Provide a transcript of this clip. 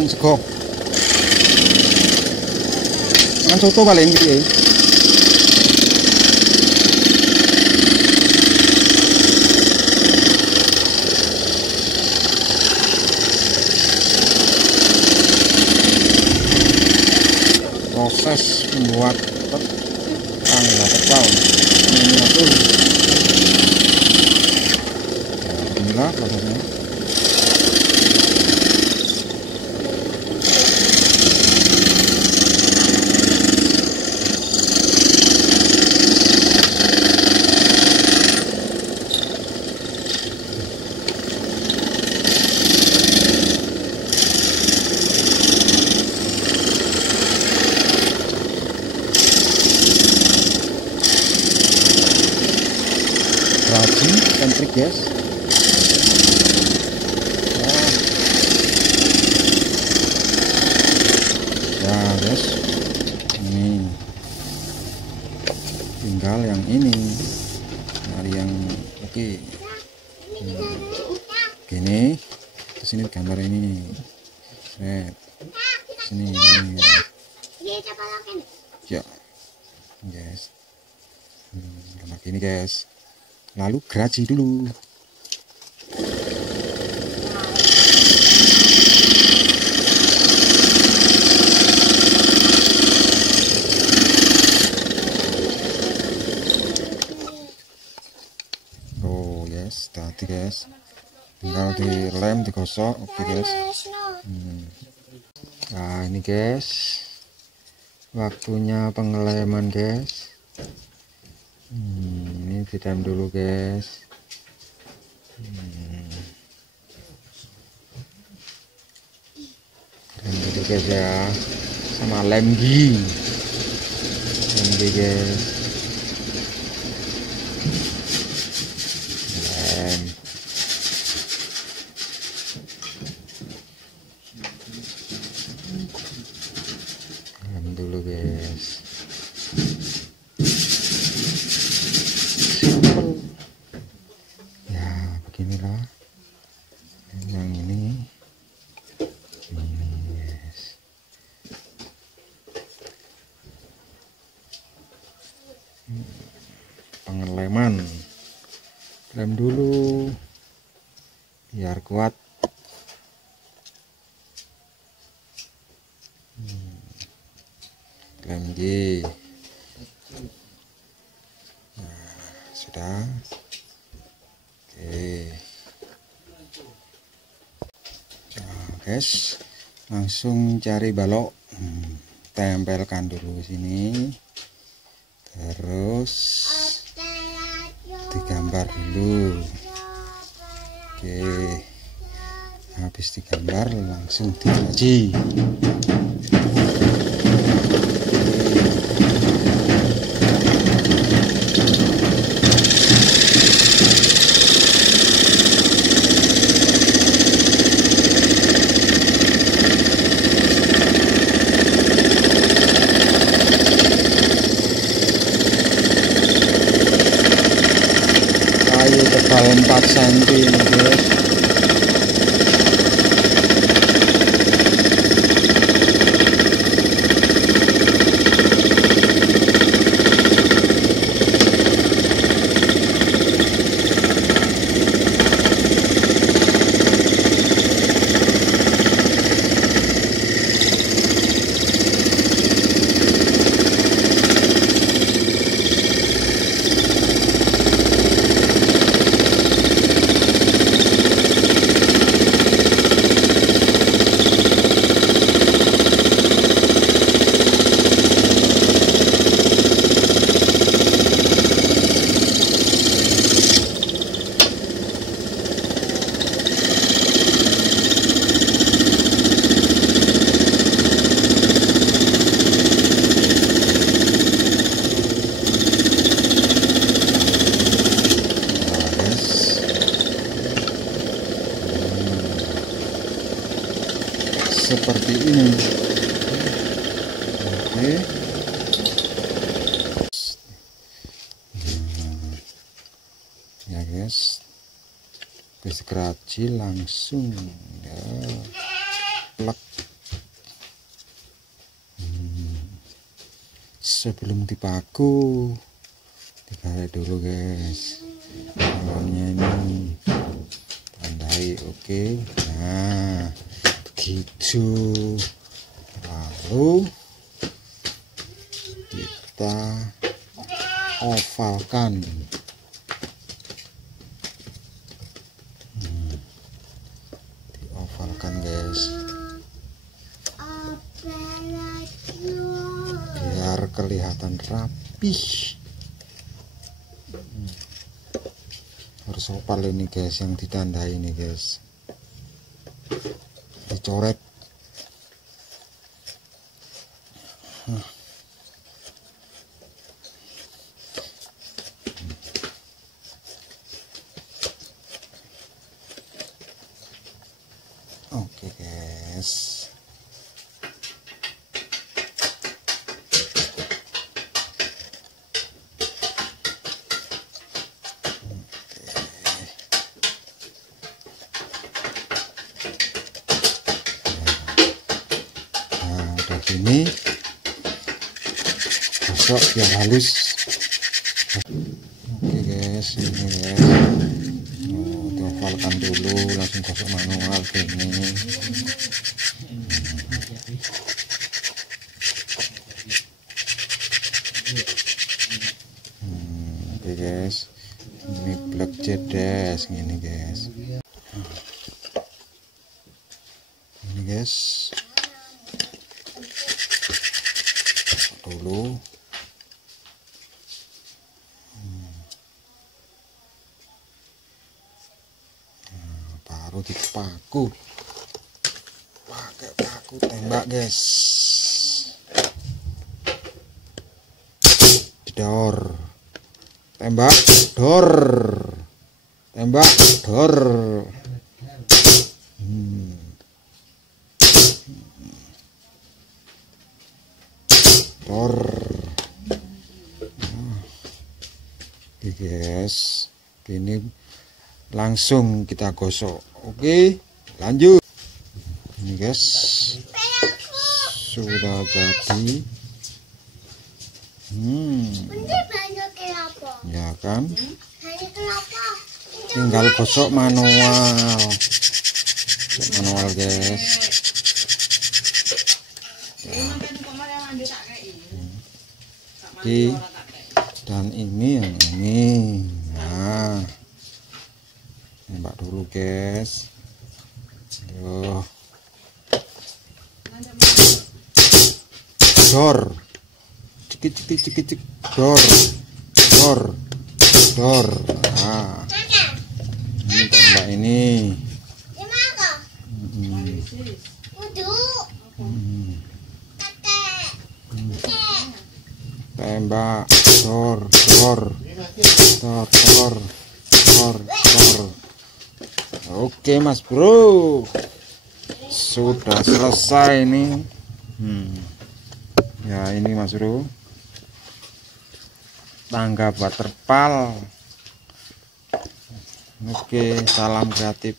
mangan sego. Mangan soto paling gitu ya. Proses membuat tangga terpal miniatur. Inilah prosesnya. Rajin dan trik guys. Ya guys, ini tinggal yang ini dari yang oke. Gini kesini gambar ini sini ini ya guys. Gambar gini guys, lalu geraji dulu. Oh yes, tadi guys tinggal dilem, digosok. Oke guys. Nah ini guys waktunya pengeleman guys. Ini dilem dulu guys. Lem dulu guys ya, sama lemgi guys. Lem dulu guys. Ya beginilah yang ini guys. Pengeleman, lem dulu biar kuat. Lem G. Nah, sudah. Oke. Nah, guys, langsung cari balok. Tempelkan dulu sini. Terus digambar dulu. Oke. Habis digambar langsung diraji. Kayu tebal 4 cm guys. Seperti ini. Oke. Ya guys, habis keraji langsung ya plek. sebelum dipaku digaret dulu guys dalamnya ini, tandai. Oke, nah begitu. Lalu kita ovalkan. Diovalkan guys, biar kelihatan rapih. Harus oval ini guys, yang ditandai ini guys, dicoret. Oke guys, nah udah gini, gosok biar halus. Oke guys, ini guys, diovalkan dulu, langsung gosok manual gini. Oke guys, ini black jedes gini guys. Ini guys, dulu. Baru dipaku pakai paku tembak guys, didor, tembak dor, tembak dor. Dor. Oke guys, ini langsung kita gosok. Oke, lanjut. Ini guys, sudah jadi. Ya kan, tinggal gosok manual. Manual guys. Oke, dan ini yang ini. Nah, nembak dulu guys. Yo, dor, cekik cekik cekik cek, dor, dor, dor. Nah, ini tembak ini. Tembak dor, dor, dor, dor, dor, dor. Oke mas bro, sudah selesai ini. Ya ini mas bro, tangga buat terpal. Oke, salam kreatif.